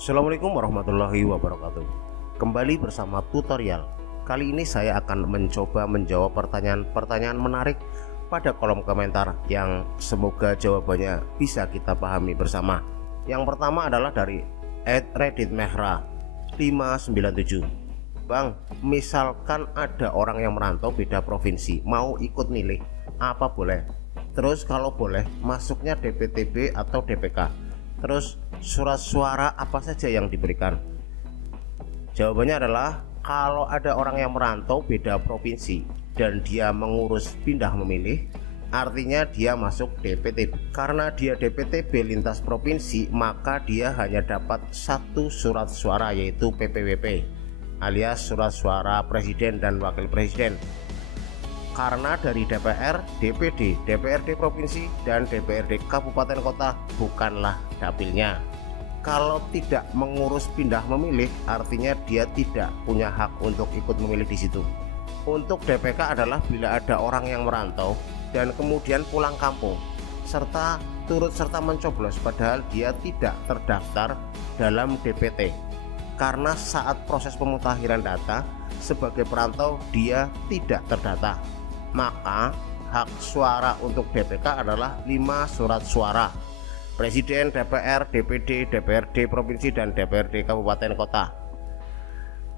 Assalamualaikum warahmatullahi wabarakatuh. Kembali bersama tutorial. Kali ini saya akan mencoba menjawab pertanyaan-pertanyaan menarik pada kolom komentar yang semoga jawabannya bisa kita pahami bersama. Yang pertama adalah dari @redditmehra597. Bang, misalkan ada orang yang merantau beda provinsi mau ikut milih, apa boleh? Terus kalau boleh, masuknya DPTB atau DPK? Terus surat suara apa saja yang diberikan? Jawabannya adalah kalau ada orang yang merantau beda provinsi dan dia mengurus pindah memilih, artinya dia masuk DPTB. Karena dia DPTB lintas provinsi, maka dia hanya dapat satu surat suara, yaitu PPWP alias surat suara presiden dan wakil presiden. Karena dari DPR, DPD, DPRD provinsi, dan DPRD kabupaten kota bukanlah dapilnya. Kalau tidak mengurus pindah memilih, artinya dia tidak punya hak untuk ikut memilih di situ. Untuk DPK adalah bila ada orang yang merantau dan kemudian pulang kampung serta turut serta mencoblos padahal dia tidak terdaftar dalam DPT. Karena saat proses pemutakhiran data sebagai perantau dia tidak terdata, maka hak suara untuk DPK adalah 5 surat suara: Presiden, DPR, DPD, DPRD provinsi, dan DPRD kabupaten kota.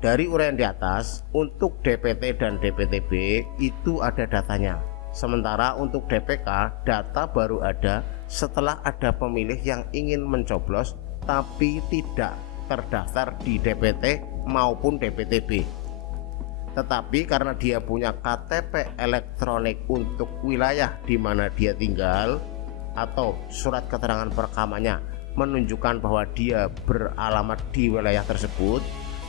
Dari uraian di atas, untuk DPT dan DPTB itu ada datanya. Sementara untuk DPK, data baru ada setelah ada pemilih yang ingin mencoblos tapi tidak terdaftar di DPT maupun DPTB. Tetapi karena dia punya KTP elektronik untuk wilayah di mana dia tinggal atau surat keterangan perekamannya menunjukkan bahwa dia beralamat di wilayah tersebut,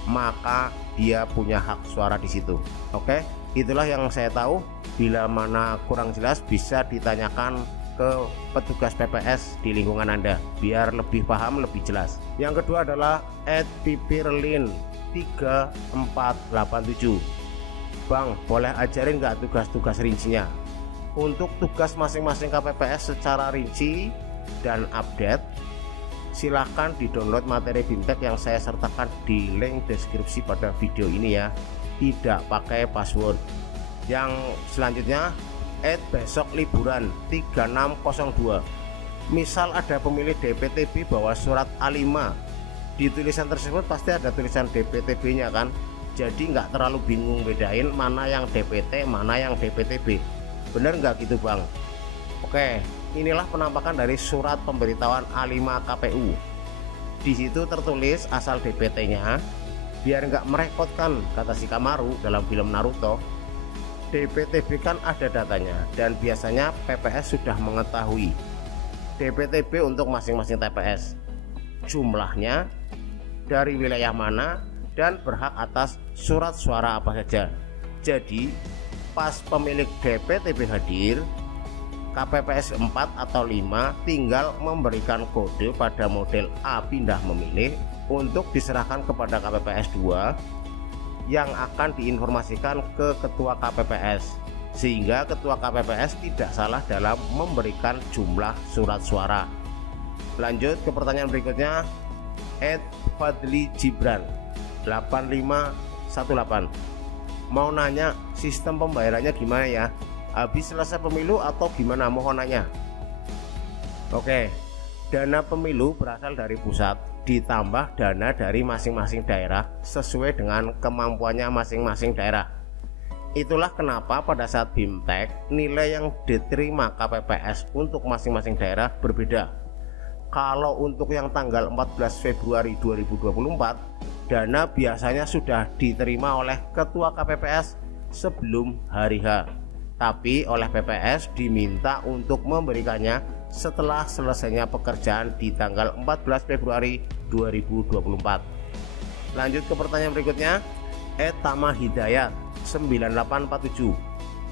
maka dia punya hak suara di situ. Oke, itulah yang saya tahu. Bila mana kurang jelas bisa ditanyakan ke petugas PPS di lingkungan Anda biar lebih paham, lebih jelas. Yang kedua adalah @pipirlin3487. Bang, boleh ajarin nggak tugas-tugas rincinya? Untuk tugas masing-masing KPPS secara rinci dan update, silahkan di-download materi BIMTEK yang saya sertakan di link deskripsi pada video ini ya. Tidak pakai password. Yang selanjutnya besok liburan 3602. Misal ada pemilih DPTB bawa surat A5, di tulisan tersebut pasti ada tulisan DPTB nya kan, jadi nggak terlalu bingung bedain mana yang DPT mana yang DPTB. Bener nggak gitu Bang? Oke, inilah penampakan dari surat pemberitahuan A5 KPU. Di situ tertulis asal DPT nya, biar nggak merepotkan kata si Kamaru dalam film Naruto. DPTB kan ada datanya dan biasanya PPS sudah mengetahui DPTB untuk masing-masing TPS, jumlahnya, dari wilayah mana, dan berhak atas surat suara apa saja. Jadi pas pemilik DPTB hadir, KPPS 4 atau 5 tinggal memberikan kode pada model A pindah memilih untuk diserahkan kepada KPPS 2 yang akan diinformasikan ke ketua KPPS, sehingga ketua KPPS tidak salah dalam memberikan jumlah surat suara. Lanjut ke pertanyaan berikutnya, @fadlijibran8518 mau nanya sistem pembayarannya gimana ya, habis selesai pemilu atau gimana, mohon nanya. Oke, dana pemilu berasal dari pusat ditambah dana dari masing-masing daerah sesuai dengan kemampuannya masing-masing daerah. Itulah kenapa pada saat BIMTEK nilai yang diterima KPPS untuk masing-masing daerah berbeda. Kalau untuk yang tanggal 14 Februari 2024, dana biasanya sudah diterima oleh ketua KPPS sebelum hari H, tapi oleh PPS diminta untuk memberikannya setelah selesainya pekerjaan di tanggal 14 Februari 2024. Lanjut ke pertanyaan berikutnya, @tamahidayat9847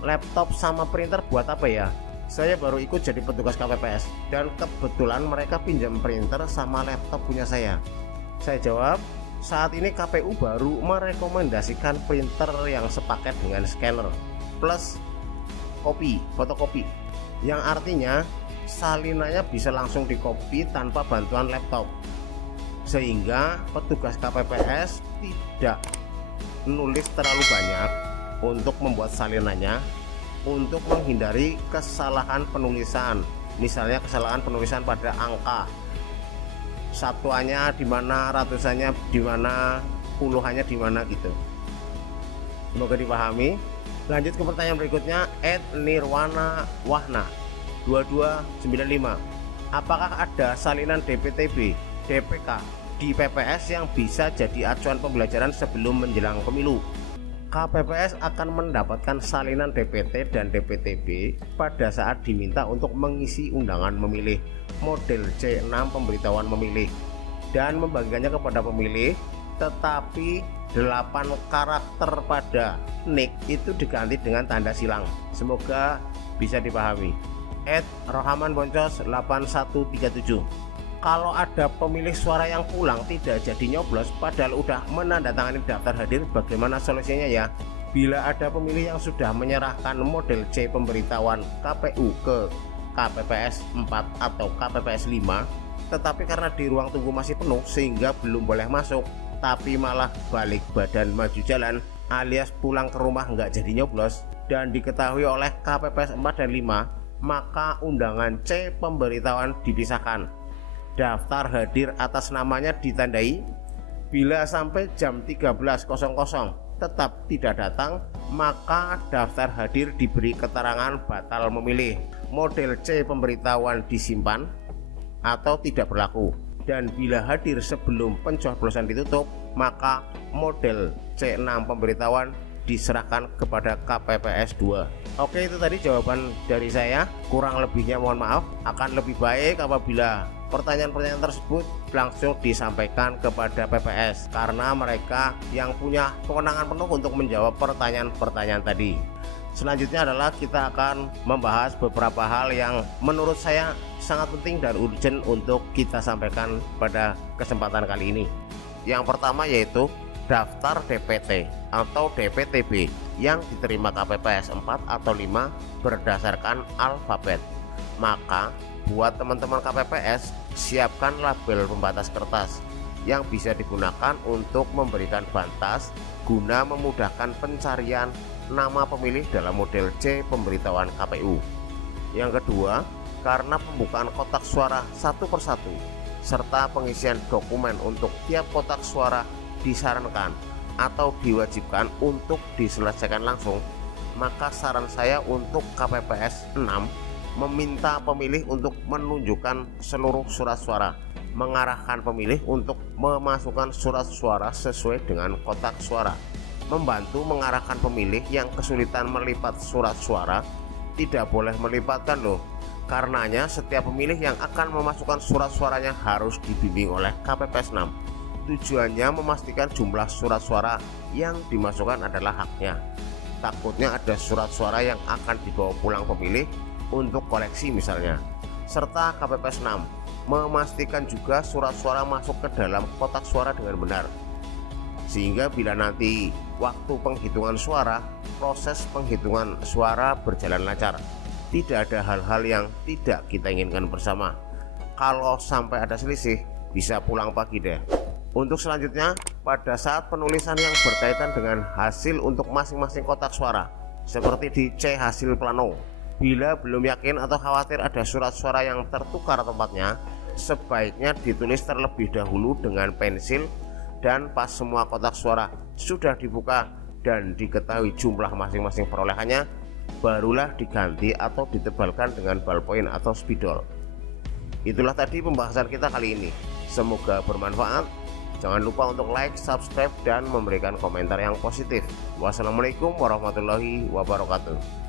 laptop sama printer buat apa ya? Saya baru ikut jadi petugas KPPS dan kebetulan mereka pinjam printer sama laptop punya saya. Saya jawab, saat ini KPU baru merekomendasikan printer yang sepaket dengan scanner plus fotokopi, yang artinya salinannya bisa langsung dikopi tanpa bantuan laptop. sehingga petugas KPPS tidak nulis terlalu banyak untuk membuat salinannya, untuk menghindari kesalahan penulisan. Misalnya kesalahan penulisan pada angka, satuannya di mana, ratusannya di mana, puluhannya di mana gitu. Semoga dipahami. Lanjut ke pertanyaan berikutnya, @nirwana wahna 2295. Apakah ada salinan DPTB, DPK di PPS yang bisa jadi acuan pembelajaran sebelum menjelang pemilu? KPPS akan mendapatkan salinan DPT dan DPTB pada saat diminta untuk mengisi undangan memilih model C6 pemberitahuan memilih dan membagikannya kepada pemilih, tetapi 8 karakter pada NIK itu diganti dengan tanda silang. Semoga bisa dipahami. @rohaman boncos 8137. Kalau ada pemilih suara yang pulang tidak jadi nyoblos padahal udah menandatangani daftar hadir, bagaimana solusinya ya? Bila ada pemilih yang sudah menyerahkan model C pemberitahuan KPU ke KPPS 4 atau KPPS 5, tetapi karena di ruang tunggu masih penuh sehingga belum boleh masuk, tapi malah balik badan maju jalan alias pulang ke rumah nggak jadi nyoblos dan diketahui oleh KPPS 4 dan 5, maka undangan C pemberitahuan dipisahkan. Daftar hadir atas namanya ditandai. Bila sampai jam 13.00 tetap tidak datang, maka daftar hadir diberi keterangan batal memilih. Model C pemberitahuan disimpan atau tidak berlaku. Dan bila hadir sebelum pencoblosan ditutup, maka model C6 pemberitahuan diserahkan kepada KPPS 2. Oke, itu tadi jawaban dari saya. Kurang lebihnya mohon maaf. Akan lebih baik apabila pertanyaan-pertanyaan tersebut langsung disampaikan kepada PPS, karena mereka yang punya kewenangan penuh untuk menjawab pertanyaan-pertanyaan tadi. Selanjutnya adalah kita akan membahas beberapa hal yang menurut saya sangat penting dan urgent untuk kita sampaikan pada kesempatan kali ini. Yang pertama yaitu daftar DPT atau DPTB yang diterima KPPS 4 atau 5 berdasarkan alfabet. Maka buat teman-teman KPPS, siapkan label pembatas kertas yang bisa digunakan untuk memberikan bantas guna memudahkan pencarian nama pemilih dalam model C pemberitahuan KPU. Yang kedua, karena pembukaan kotak suara satu persatu serta pengisian dokumen untuk tiap kotak suara disarankan atau diwajibkan untuk diselesaikan langsung, maka saran saya untuk KPPS 6 meminta pemilih untuk menunjukkan seluruh surat suara, mengarahkan pemilih untuk memasukkan surat suara sesuai dengan kotak suara, membantu mengarahkan pemilih yang kesulitan melipat surat suara. Tidak boleh melipatkan loh, karenanya setiap pemilih yang akan memasukkan surat suaranya harus dibimbing oleh KPPS 6. Tujuannya memastikan jumlah surat suara yang dimasukkan adalah haknya. Takutnya ada surat suara yang akan dibawa pulang pemilih untuk koleksi misalnya. Serta KPPS 6 memastikan juga surat suara masuk ke dalam kotak suara dengan benar, sehingga bila nanti waktu penghitungan suara, proses penghitungan suara berjalan lancar, tidak ada hal-hal yang tidak kita inginkan bersama. Kalau sampai ada selisih, bisa pulang pagi deh. Untuk selanjutnya, pada saat penulisan yang berkaitan dengan hasil untuk masing-masing kotak suara, seperti di C hasil plano, bila belum yakin atau khawatir ada surat suara yang tertukar tempatnya, sebaiknya ditulis terlebih dahulu dengan pensil, dan pas semua kotak suara sudah dibuka dan diketahui jumlah masing-masing perolehannya, barulah diganti atau ditebalkan dengan ballpoint atau spidol. Itulah tadi pembahasan kita kali ini. Semoga bermanfaat. Jangan lupa untuk like, subscribe, dan memberikan komentar yang positif. Wassalamualaikum warahmatullahi wabarakatuh.